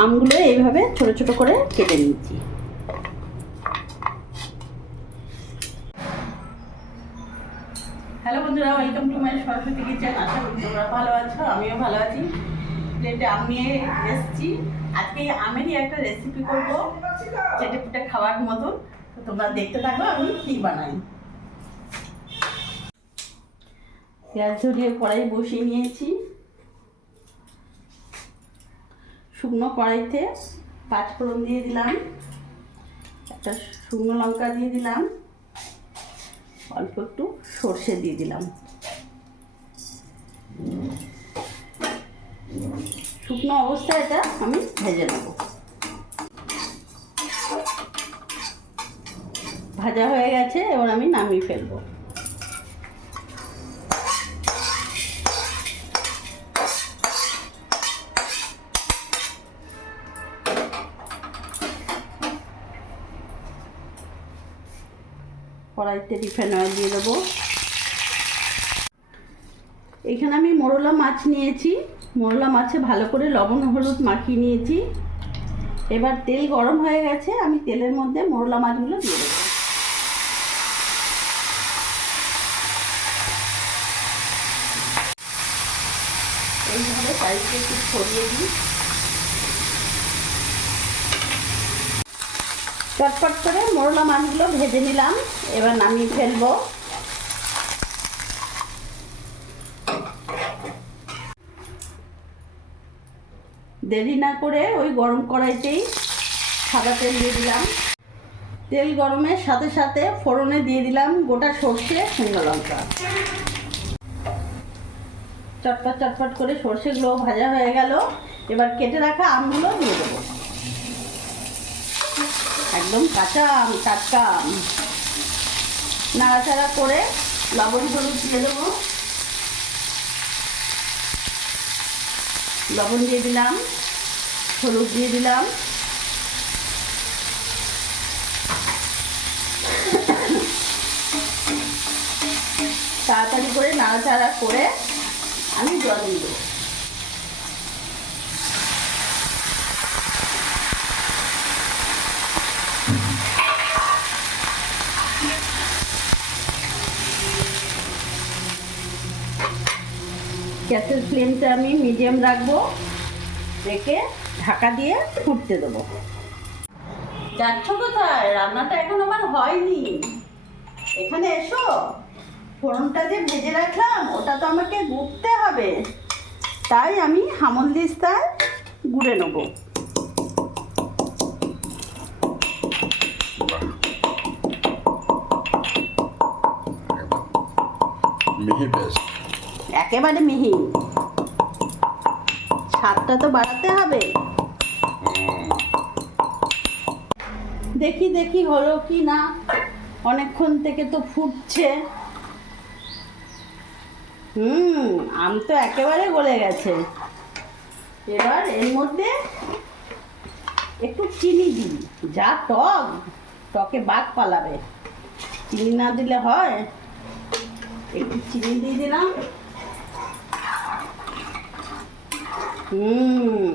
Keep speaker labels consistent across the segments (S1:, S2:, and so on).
S1: আমগুলো এইভাবে ছোট ছোট করে কেটে নিচ্ছি। হ্যালো বন্ধুরা, welcome to my Saraswati kitchen. আশা করি তোমরা ভালো আছো, আমিও ভালো আছি। প্লেটে আম নিয়ে এসেছি। আজকে আমেরই একটা রেসিপি করব চেটে পুটে খাওয়ার মতন তো তোমরা দেখতে থাকো, আমি কী বানাই। পেঁয়াজ ধরিয়ে কড়াই বসিয়ে নিয়েছি। শুকনো কড়াইতে পাঁচ ফোড়ন দিয়ে দিলাম, একটা শুকনো লঙ্কা দিয়ে দিলাম, অল্প একটু সর্ষে দিয়ে দিলাম। শুকনো অবস্থায় এটা আমি ভেজে নেব। ভাজা হয়ে গেছে, এবার আমি নামিয়ে ফেলব। কড়াইতে রিফাইন অয়েল দিয়ে দেবো। এখানে আমি মোরলা মাছ নিয়েছি। মোরলা মাছে ভালো করে লবণ হলুদ মাখিয়ে নিয়েছি। এবার তেল গরম হয়ে গেছে, আমি তেলের মধ্যে মোরলা মাছগুলো দিয়ে দেবো। এইভাবে চারিদিকে একটু ছড়িয়ে দিই। চটপট করে মোরলা মাছগুলো ভেজে নিলাম। এবার নামিয়ে ফেলব। দেরি না করে ওই গরম কড়াইতেই সাদা তেল দিয়ে দিলাম। তেল গরমের সাথে সাথে ফোড়নে দিয়ে দিলাম গোটা সর্ষে, শুকনো লঙ্কা। চটপট চটপট করে সর্ষেগুলো ভাজা হয়ে গেল। এবার কেটে রাখা আমগুলো দিয়ে দেবো। একদম কাঁচা, আম টাটকা আম নাড়াচাড়া করে লবণ হলুদ দিয়ে দেবো। লবণ দিয়ে দিলাম, হলুদ দিয়ে দিলাম। তাড়াতাড়ি করে নাড়াচাড়া করে আমি জল দিয়ে দেবো। গ্যাসের ফ্লেমটা আমি মিডিয়াম রাখব। রেখে ঢাকা দিয়ে ফুটতে দেবো। যাচ্ছ কোথায়? রান্নাটা এখন আমার হয়নি। এখানে এসো। ফোড়নটা যে ভেজে রাখলাম, ওটা তো আমাকে গুড়তে হবে। তাই আমি হামল দিস্তায় গুড়ে নেব।
S2: মিহি
S1: একেবারে মিহি। স্বাদটা তো বাড়াতে হবে। দেখি দেখি হলো কি না। অনেকক্ষণ থেকে তো ফুটছে। হুম, আম তো একেবারে গলে গেছে। এবার এর মধ্যে একটু চিনি দিই। যা টক, টকে বাদ পালাবে। চিনি না দিলে হয়। একটু চিনি দিয়ে দিলাম। হুম।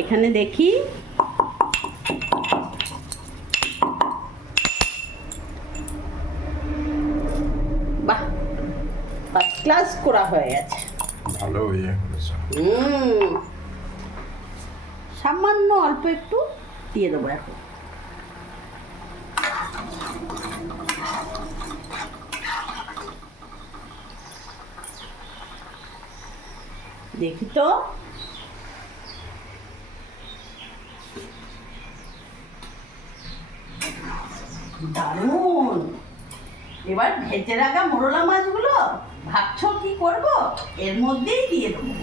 S1: এখানে দেখি। বাহ ফার্স্ট ক্লাস করা হয়ে গেছে।
S2: ভালো ইয়ে করেছ
S1: হুম। সামান্য অল্প একটু দিয়ে দেবো এখন। দেখি তো। দারুণ। এবার ভেজে রাখা মোরলা মাছগুলো ভাবছ কি করব? এর মধ্যেই দিয়ে দেবো।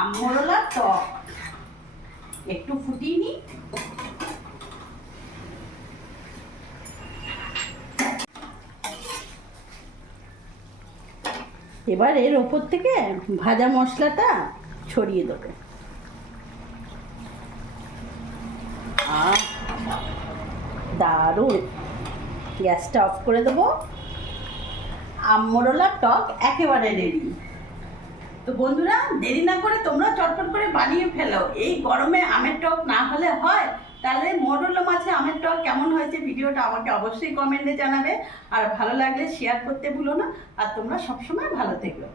S1: আমরলা টক। একটু ফুটিয়ে নি এবার এর ওপর থেকে ভাজা মশলাটা ছড়িয়ে দেবো। দারুণ। গ্যাসটা অফ করে দেবো। আম মোরলার টক একেবারে রেডি। তো বন্ধুরা, দেরি না করে তোমরা চটপট করে বানিয়ে ফেলো। এই গরমে আমের টক না হলে হয় তাহলে মোরলা মাছে আমের টক কেমন হয়েছে ভিডিওটা আমাকে অবশ্যই কমেন্টে জানাবে। আর ভালো লাগলে শেয়ার করতে ভুলো না। আর তোমরা সবসময় ভালো থেকো।